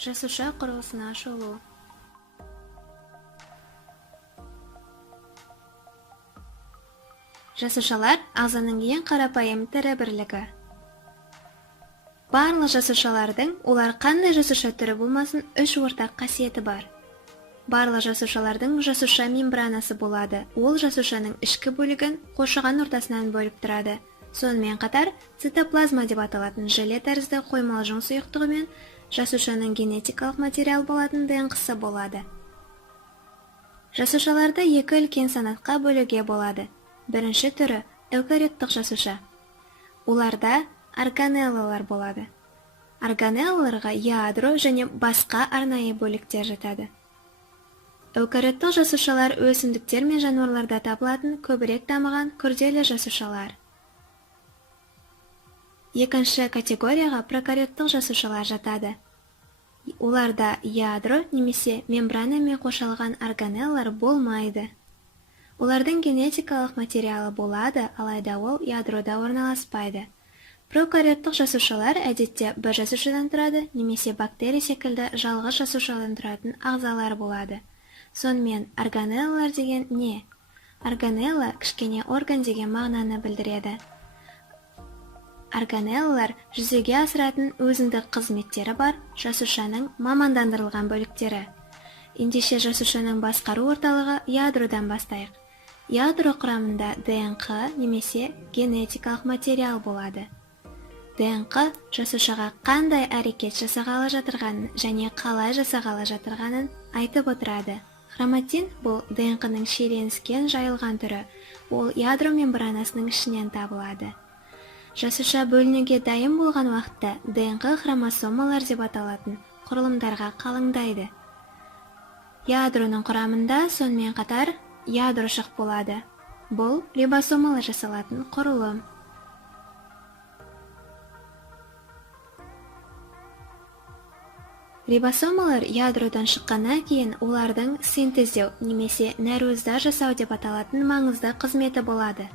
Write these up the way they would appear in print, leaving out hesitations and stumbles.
Жасуша құрылысына шолу. Жасушалар ағзаның ең қарапайым тірі бірлігі. Барлық жасушалардың, олар қандай жасуша түрі болмасын, үш ортақ қасиеті бар. Барлық жасушалардың жасуша мембранасы болады. Ол жасушаның ішкі бөлігін қоршаған ортасынан бөліп тұрады. Сонымен қатар, цитоплазма деп аталатын желе тәрізді қоймалжың сұйықтығымен жасушаның генетикалық материал болатын ДНК-сы болады. Жасушаларды екі үлкен санатқа бөлуге болады. Бірінші түрі эукариоттық жасуша. Оларда органеллалар болады. Органеллаларға ядро және басқа арнайы бөліктер жатады. Эукариоттық жасушалар өсімдіктер мен жануарларда табылатын көбірек дамыған күрделі жасушалар. Екінші категорияға прокариоттық жасушалар жатады. Оларда ядро немесе мембранамен қоршалған органеллалар болмайды. Олардың генетикалық материалы болады, алайда ол ядрода орналаспайды. Прокариоттық жасушалар әдетте бір жасушадан тұрады, немесе бактерия секілді жалғыз жасушадан тұратын ағзалар болады. Сонымен органеллалар деген не? Органелла кішкене орган деген мағынаны білдіреді. Органеллалар жүзеге асыратын өзіндік қызметтері бар жасушаның мамандандырылған бөліктері. Ендеше жасушаның басқару орталығы ядродан бастайық. Ядро құрамында ДНК немесе генетикалық материал болады. ДНК жасушаға қандай әрекет жасағалы жатырғанын және қалай жасағалы жатырғанын айтып отырады. Хроматин бұл ДНК-ның шиеленіскен жайылған түрі. Ол ядро мембранасының ішінен табылады. Жасуша бөлінуге дайын болған уақытта ДНК хромосомалар деп аталатын құрылымдарға қалыңдайды. Ядроның құрамында сонымен қатар ядрошық болады. Бұл рибосомалар жасалатын құрылым. Рибосомалар ядродан шыққаннан кейін олардың синтездеу немесе нәруыздар жасау деп аталатын маңызды қызметі болады.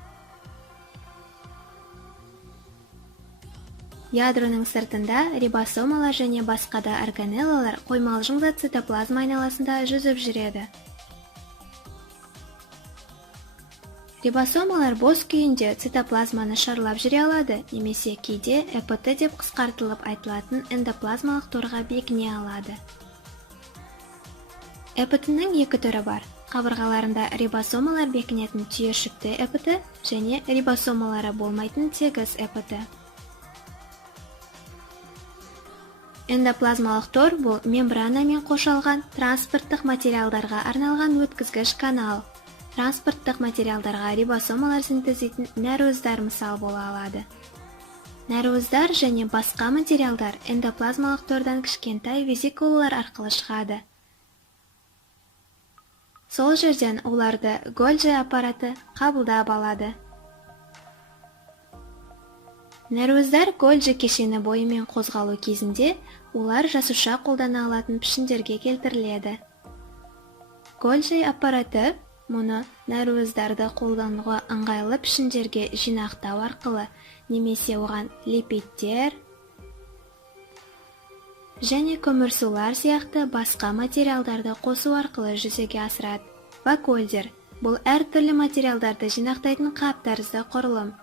Ядроның сыртында рибосомалар және басқа да органеллалар қоймалжыңда цитоплазма айналасында жүзіп жүреді. Рибосомалар бос күйінде цитоплазманы шарлап жүре алады, немесе кейде ЭПТ деп қысқартылып айтылатын эндоплазмалық торға бекіне алады. ЭПТ-ның екі түрі бар. Қабырғаларында рибосомалар бекінетін түйіршікті ЭПТ және рибосомалары болмайтын тегіс ЭПТ. Эндоплазмалық тор бұл мембранамен қоршалған транспорттық материалдарға арналған өткізгіш канал. Транспорттық материалдарға рибосомалар синтезdeйтін нәруыздар мысал бола алады. Нәруыздар және басқа материалдар эндоплазмалық тордан кішкентай весикулалар арқылы шығады. Сол жерден оларды Golgi аппараты қабылдап алады. Нәруыздар Golgi кешені бойымен қозғалу кезінде олар жасуша қолдана алатын пішіндерге келтіріледі. Golgi аппараты мұны нәруыздарды қолдануға ыңғайлы пішіндерге жинақтау арқылы немесе оған липидтер және көмірсулар сияқты басқа материалдарды қосу арқылы жүзеге асырады. Вакуольдер бұл әртүрлі материалдарды жинақтайтын қап тәрізді құрылым.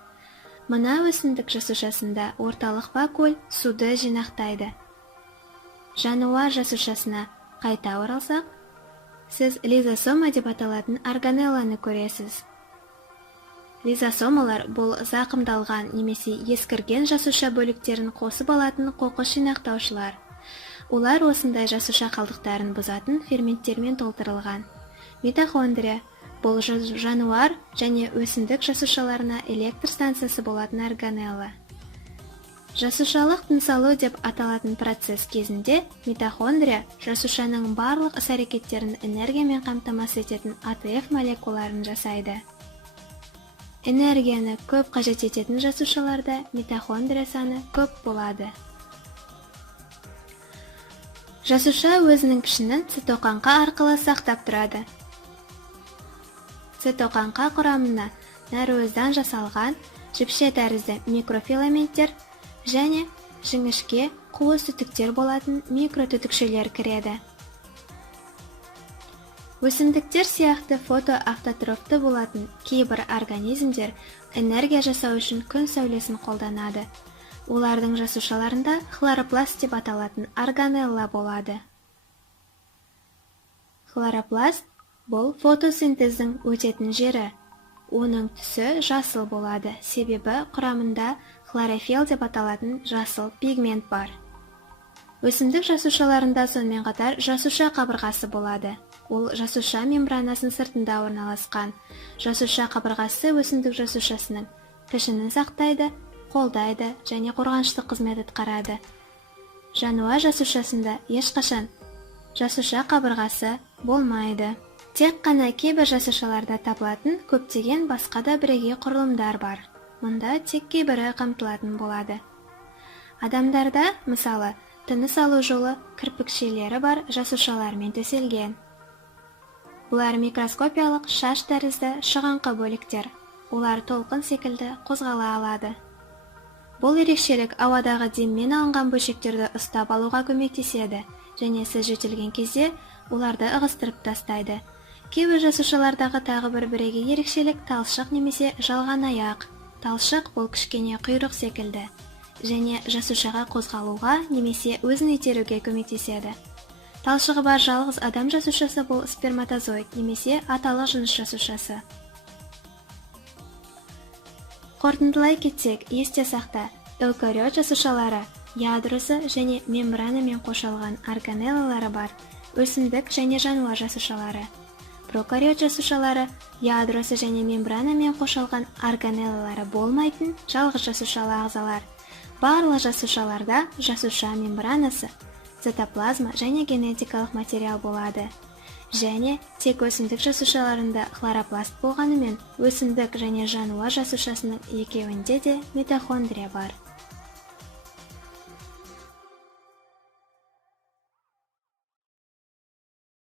Мына өсімдік жасушасында орталық вакуоль суды жинақтайды. Жануар жасушасына қайта оралсақ, сіз лизосома деп аталатын органелланы көресіз. Лизосомалар бұл зақымдалған немесе ескірген жасуша бөліктерін қосып алатын қоқыс жинақтаушылар. Олар осындай жасуша қалдықтарын бұзатын ферменттермен толтырылған. Митохондрия бұл жануар және өсімдік жасушаларына электр станциясы болатын органелла. Жасушалық тыныс алу деп аталатын процесс кезінде митохондрия жасушаның барлық іс-әрекеттерін энергиямен қамтамасыз ететін АТФ молекулаларын жасайды. Энергияны көп қажет ететін жасушаларда митохондрия саны көп болады. Жасуша өзінің пішінін цитоқаңқа арқылы сақтап тұрады. Цитоқаңқа құрамына нәруыздан жасалған жіпше тәрізді микрофиламенттер және жіңішке қуыс түтіктер болатын микротүтікшелер кіреді. Өсімдіктер сияқты фотоавтотрофты болатын кейбір организмдер энергия жасау үшін күн сәулесін қолданады. Олардың жасушаларында хлоропласт деп аталатын органелла болады. Хлоропласт бұл фотосинтездің өтетін жері. Оның түсі жасыл болады, себебі құрамында хлорофилл деп аталатын жасыл пигмент бар. Өсімдік жасушаларында сонымен қатар жасуша қабырғасы болады. Ол жасуша мембранасын сыртында орналасқан. Жасуша қабырғасы өсімдік жасушасының пішінін сақтайды, қолдайды және қорғаныштық қызмет атқарады. Жануар жасушасында ешқашан жасуша қабырғасы болмайды. Тек қана кейбір жасушаларда табылатын көптеген басқа да бірегей құрылымдар бар. Мұнда тек кейбірі қамтылатын болады. Адамдарда, мысалы, тыныс алу жолы кірпікшелері бар жасушалармен төселген. Бұлар микроскопиялық шаш тәрізді шығыңқы бөліктер. Олар толқын секілді қозғала алады. Бұл ерекшелік ауадағы деммен алынған бөлшектерді ұстап алуға көмектеседі, және сіз жөтелген кезде оларды ығыстырып тастайды. Кейбір жасушалардағы тағы бір бірегей ерекшелік талшық немесе жалған аяқ. Талшық бұл кішкене құйрық секілді, және жасушаға қозғалуға немесе өзін итеруге көмектеседі. Талшығы бар жалғыз адам жасушасы бұл сперматозоид немесе аталық жыныс жасушасы. Қорытындылай кетсек, есте сақта, эукариот жасушалары, ядросы және мембранамен қоршалған органеллалары бар, өсімдік және жануар жасушалары. Прокариот жасушалары, ядросы және мембранамен қоршалған органеллалары болмайтын жалғыз жасушалы ағзалар. Барлық жасушаларда жасуша мембранасы, цитоплазма және генетикалық материал болады. Және тек өсімдік жасушаларында хлоропласт болғанымен, өсімдік және жануар жасушасының екеуінде де митохондрия бар.